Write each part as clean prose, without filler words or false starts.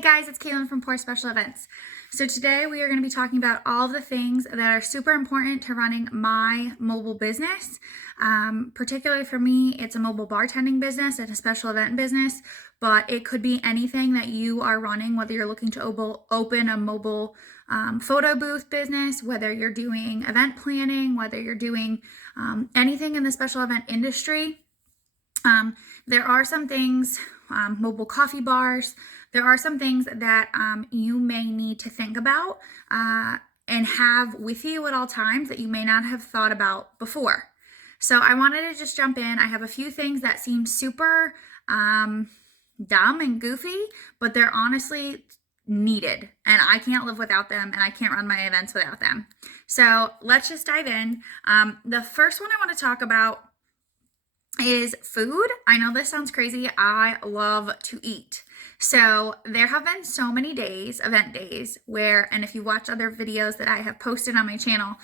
Hey guys, it's Caitlin from Pour Special Events. So today we are going to be talking about all of the things that are super important to running my mobile business. Particularly for me, it's a mobile bartending business and a special event business, but it could be anything that you are running, whether you're looking to open a mobile photo booth business, whether you're doing event planning, whether you're doing anything in the special event industry. There are some things, mobile coffee bars, there are some things that you may need to think about and have with you at all times that you may not have thought about before. So I wanted to just jump in. I have a few things that seem super dumb and goofy, but they're honestly needed, and I can't live without them, and I can't run my events without them. So let's just dive in. The first one I want to talk about is food. I know this sounds crazy. I love to eat. So there have been so many days, event days, where, and if you watch other videos that I have posted on my channel,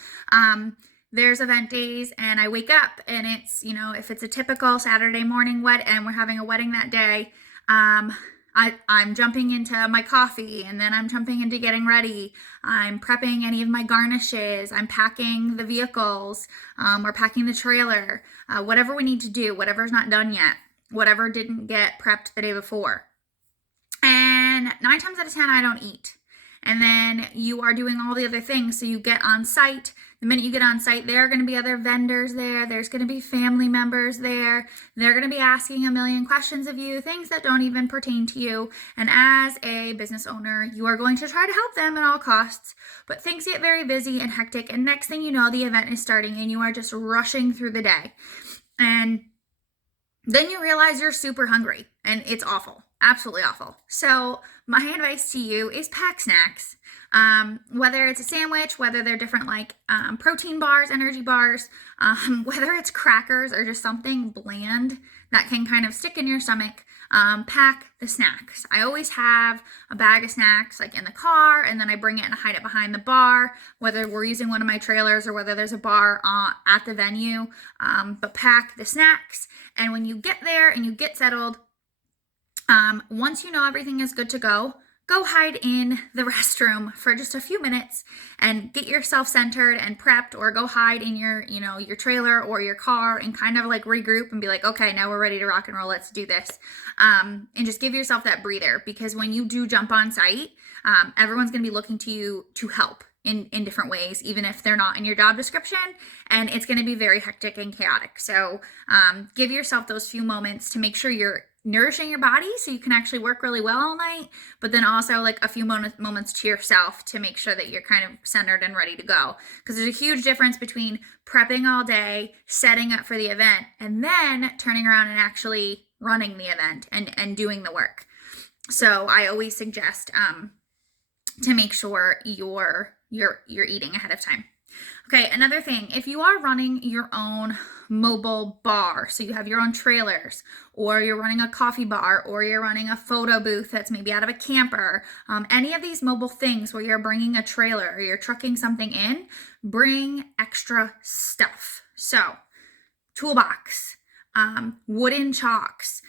there's event days and I wake up and it's, if it's a typical Saturday morning and we're having a wedding that day, I'm jumping into my coffee and then I'm jumping into getting ready. I'm prepping any of my garnishes. I'm packing the vehicles. We're packing the trailer. Whatever we need to do, whatever's not done yet, whatever didn't get prepped the day before. And 9 times out of 10, I don't eat. And then you are doing all the other things. So you get on site. The minute you get on site, there are going to be other vendors there. There's going to be family members there. They're going to be asking a million questions of you, things that don't even pertain to you. And as a business owner, you are going to try to help them at all costs. But things get very busy and hectic. And next thing you know, the event is starting and you are just rushing through the day. And then you realize you're super hungry and it's awful. Absolutely awful. So my advice to you is pack snacks. Whether it's a sandwich, whether they're different like protein bars, energy bars, whether it's crackers or just something bland that can kind of stick in your stomach, pack the snacks. I always have a bag of snacks like in the car, and then I bring it and hide it behind the bar, whether we're using one of my trailers or whether there's a bar at the venue, but pack the snacks. And when you get there and you get settled, once you know everything is good to go hide in the restroom for just a few minutes and get yourself centered and prepped, or go hide in your trailer or your car and kind of like regroup and be like, okay, now we're ready to rock and roll. Let's do this. And just give yourself that breather, because when you do jump on site, everyone's going to be looking to you to help in different ways, even if they're not in your job description, and it's going to be very hectic and chaotic. So give yourself those few moments to make sure you're nourishing your body so you can actually work really well all night, but then also like a few moments to yourself to make sure that you're kind of centered and ready to go. Because there's a huge difference between prepping all day, setting up for the event, and then turning around and actually running the event and doing the work. So I always suggest to make sure you're eating ahead of time. Okay, another thing, if you are running your own mobile bar, so you have your own trailers, or you're running a coffee bar, or you're running a photo booth that's maybe out of a camper, any of these mobile things where you're bringing a trailer or you're trucking something in, bring extra stuff. So, toolbox, wooden chalks,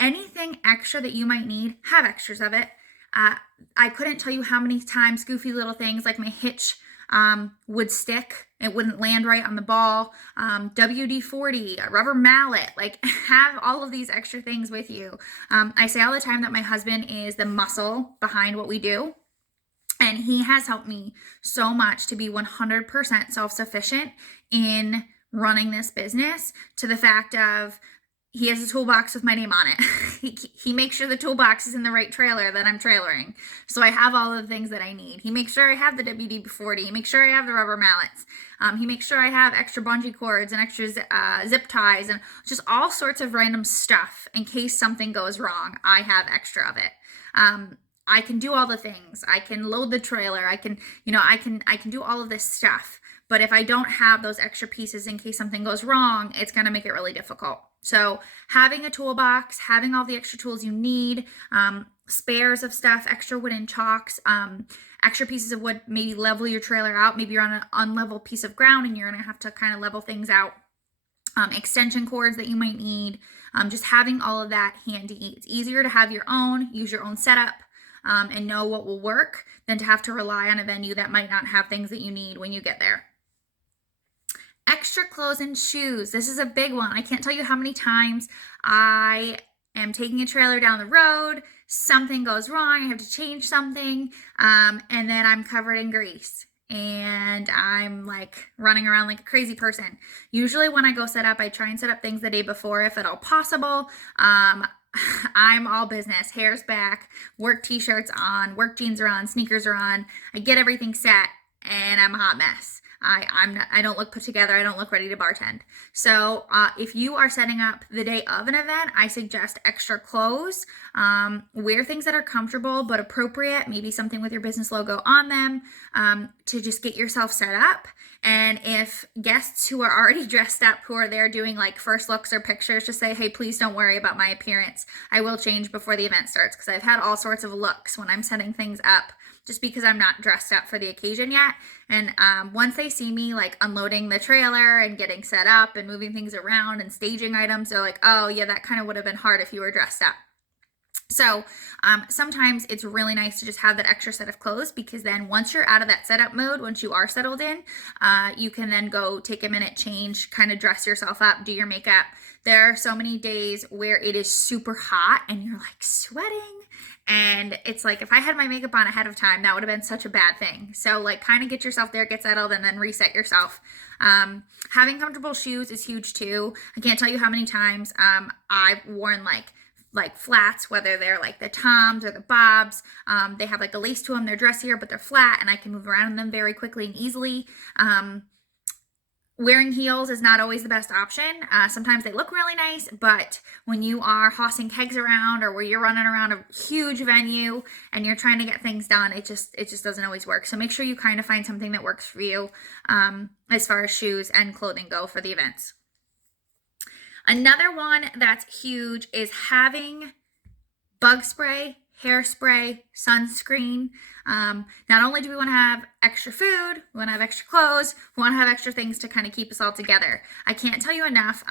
anything extra that you might need, have extras of it. I couldn't tell you how many times goofy little things like my hitch would stick. It wouldn't land right on the ball. WD-40, a rubber mallet, like have all of these extra things with you. I say all the time that my husband is the muscle behind what we do. And he has helped me so much to be 100% self-sufficient in running this business, to the fact of he has a toolbox with my name on it. He makes sure the toolbox is in the right trailer that I'm trailering. So I have all of the things that I need. He makes sure I have the WD-40. He makes sure I have the rubber mallets. He makes sure I have extra bungee cords and extra zip ties and just all sorts of random stuff in case something goes wrong. I have extra of it. I can do all the things. I can load the trailer. I can do all of this stuff. But if I don't have those extra pieces in case something goes wrong, it's going to make it really difficult. So having a toolbox, having all the extra tools you need, spares of stuff, extra wooden chalks, extra pieces of wood, maybe level your trailer out. Maybe you're on an unlevel piece of ground and you're going to have to kind of level things out. Extension cords that you might need, just having all of that handy. It's easier to have your own, use your own setup. and know what will work than to have to rely on a venue that might not have things that you need when you get there. Extra clothes and shoes. This is a big one. I can't tell you how many times I am taking a trailer down the road, something goes wrong, I have to change something, and then I'm covered in grease and I'm like running around like a crazy person. Usually when I go set up, I try and set up things the day before if at all possible. I'm all business, hair's back, work t-shirts on, work jeans are on, sneakers are on. I get everything set and I'm a hot mess. I don't look put together. I don't look ready to bartend. So if you are setting up the day of an event, I suggest extra clothes. Wear things that are comfortable but appropriate, maybe something with your business logo on them, to just get yourself set up. And if guests who are already dressed up, who are there doing like first looks or pictures, just say, hey, please don't worry about my appearance. I will change before the event starts, because I've had all sorts of looks when I'm setting things up just because I'm not dressed up for the occasion yet. And once they see me like unloading the trailer and getting set up and moving things around and staging items, they're like, oh yeah, that kind of would have been hard if you were dressed up. So sometimes it's really nice to just have that extra set of clothes, because then once you're out of that setup mode, once you are settled in, you can then go take a minute, change, kind of dress yourself up, do your makeup. There are so many days where it is super hot and you're like sweating, and it's like, if I had my makeup on ahead of time, that would have been such a bad thing. So like kind of get yourself there, get settled, and then reset yourself. Having comfortable shoes is huge too. I can't tell you how many times I've worn like flats, whether they're like the Toms or the Bobs. They have like a lace to them, they're dressier, but they're flat and I can move around in them very quickly and easily. Wearing heels is not always the best option. Sometimes they look really nice, but when you are hossing kegs around, or where you're running around a huge venue and you're trying to get things done, it just doesn't always work. So make sure you kind of find something that works for you as far as shoes and clothing go for the events. Another one that's huge is having bug spray, hairspray, sunscreen. Not only do we want to have extra food, we want to have extra clothes, we want to have extra things to kind of keep us all together. I can't tell you enough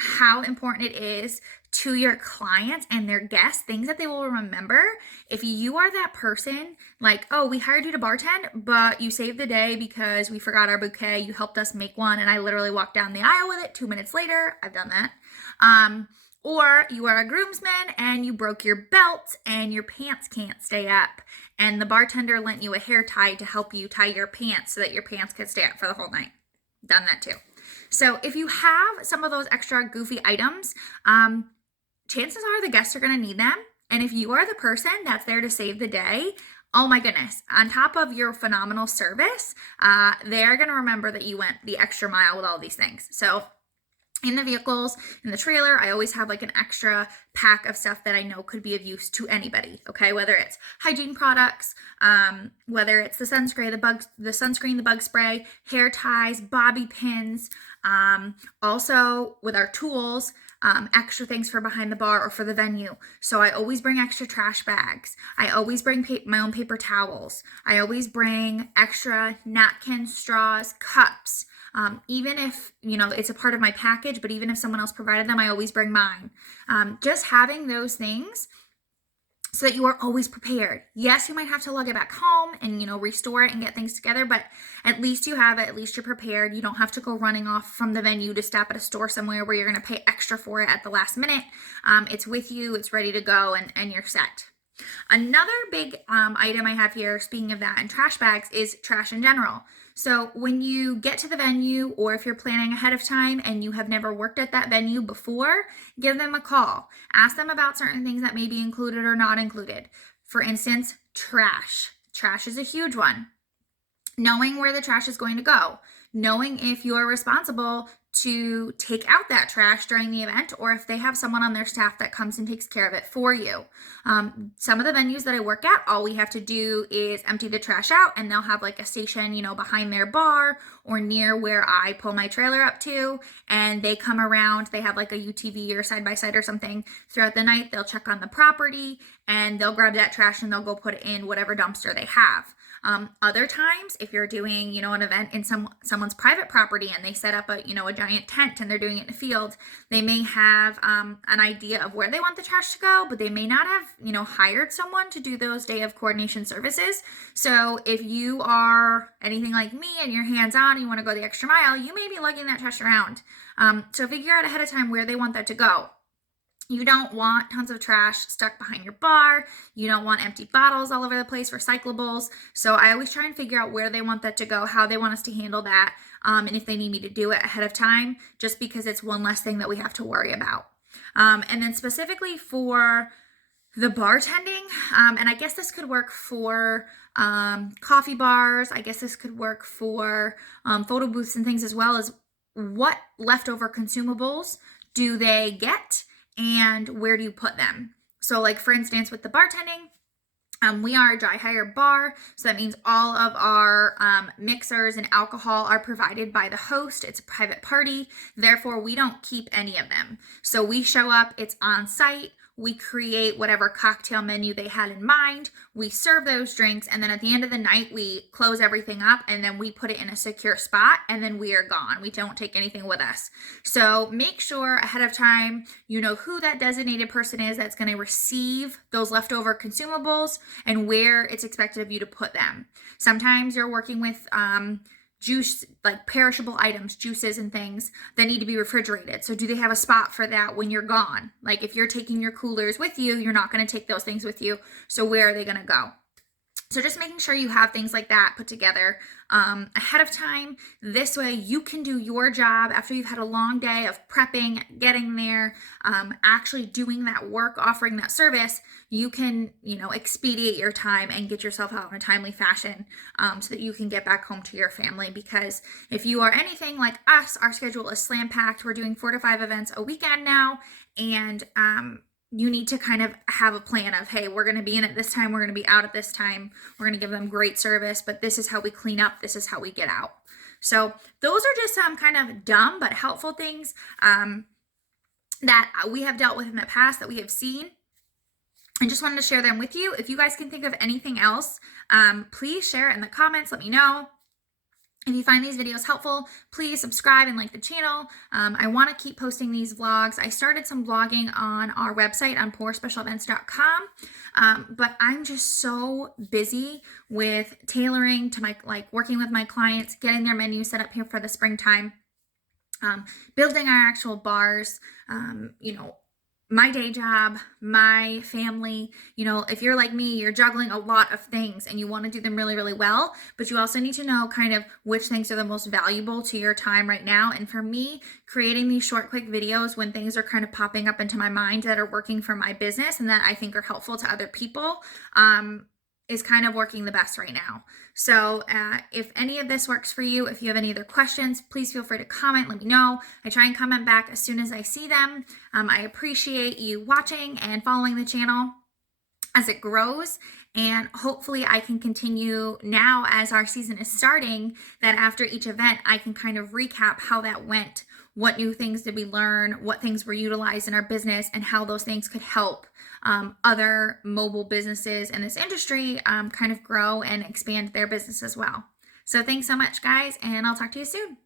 how important it is to your clients and their guests, things that they will remember. If you are that person, like, oh, we hired you to bartend, but you saved the day because we forgot our bouquet, you helped us make one, and I literally walked down the aisle with it 2 minutes later. I've done that. Or you are a groomsman and you broke your belt and your pants can't stay up, and the bartender lent you a hair tie to help you tie your pants so that your pants could stay up for the whole night. Done that too. So if you have some of those extra goofy items, chances are the guests are going to need them. And if you are the person that's there to save the day, oh my goodness, on top of your phenomenal service, they're going to remember that you went the extra mile with all these things. So in the vehicles, in the trailer, I always have like an extra pack of stuff that I know could be of use to anybody. Okay, whether it's hygiene products, whether it's the sunscreen, the bug spray, hair ties, bobby pins. Also with our tools, extra things for behind the bar or for the venue. So I always bring extra trash bags. I always bring my own paper towels. I always bring extra napkins, straws, cups. Even if, it's a part of my package, but even if someone else provided them, I always bring mine. Just having those things so that you are always prepared. Yes, you might have to lug it back home and, restore it and get things together, but at least you have it, at least you're prepared. You don't have to go running off from the venue to stop at a store somewhere where you're going to pay extra for it at the last minute. It's with you, it's ready to go, and you're set. Another big item I have here, speaking of that, and trash bags, is trash in general. So when you get to the venue, or if you're planning ahead of time and you have never worked at that venue before, give them a call. Ask them about certain things that may be included or not included. For instance, trash. Trash is a huge one. Knowing where the trash is going to go. Knowing if you are responsible to take out that trash during the event, or if they have someone on their staff that comes and takes care of it for you. Some of the venues that I work at, all we have to do is empty the trash out, and they'll have like a station, behind their bar or near where I pull my trailer up to, and they come around. They have like a UTV or side-by-side or something throughout the night. They'll check on the property and they'll grab that trash and they'll go put it in whatever dumpster they have. Other times, if you're doing, an event in someone's private property and they set up a giant tent and they're doing it in a field, they may have an idea of where they want the trash to go, but they may not have, hired someone to do those day of coordination services. So if you are anything like me and you're hands-on and you want to go the extra mile, you may be lugging that trash around. So figure out ahead of time where they want that to go. You don't want tons of trash stuck behind your bar. You don't want empty bottles all over the place, recyclables. So I always try and figure out where they want that to go, how they want us to handle that, and if they need me to do it ahead of time, just because it's one less thing that we have to worry about. And then specifically for the bartending, and I guess this could work for coffee bars. I guess this could work for photo booths and things as well, as what leftover consumables do they get? And where do you put them? So like for instance, with the bartending, we are a dry hire bar. So that means all of our mixers and alcohol are provided by the host. It's a private party. Therefore, we don't keep any of them. So we show up, it's on site. We create whatever cocktail menu they had in mind. We serve those drinks. And then at the end of the night, we close everything up and then we put it in a secure spot and then we are gone. We don't take anything with us. So make sure ahead of time, you know who that designated person is that's going to receive those leftover consumables and where it's expected of you to put them. Sometimes you're working with juice, like perishable items, juices and things that need to be refrigerated. So do they have a spot for that when you're gone? Like if you're taking your coolers with you, you're not going to take those things with you. So where are they going to go? So just making sure you have things like that put together ahead of time. This way you can do your job after you've had a long day of prepping, getting there, actually doing that work, offering that service. You can, expedite your time and get yourself out in a timely fashion so that you can get back home to your family. Because if you are anything like us, our schedule is slam packed. We're doing 4 to 5 events a weekend now. And you need to kind of have a plan of, hey, we're going to be in at this time. We're going to be out at this time. We're going to give them great service, but this is how we clean up. This is how we get out. So those are just some kind of dumb but helpful things that we have dealt with in the past that we have seen. I just wanted to share them with you. If you guys can think of anything else, please share it in the comments. Let me know. If you find these videos helpful, please subscribe and like the channel. I want to keep posting these vlogs. I started some vlogging on our website on pourspecialevents.com, but I'm just so busy with tailoring to working with my clients, getting their menu set up here for the springtime, building our actual bars, my day job, my family. If you're like me, you're juggling a lot of things and you want to do them really, really well, but you also need to know kind of which things are the most valuable to your time right now. And for me, creating these short, quick videos when things are kind of popping up into my mind that are working for my business and that I think are helpful to other people, is kind of working the best right now. So if any of this works for you, if you have any other questions, please feel free to comment, let me know. I try and comment back as soon as I see them. I appreciate you watching and following the channel as it grows. And hopefully I can continue now as our season is starting, that after each event, I can kind of recap how that went. What new things did we learn? What things were utilized in our business and how those things could help other mobile businesses in this industry kind of grow and expand their business as well. So thanks so much, guys, and I'll talk to you soon.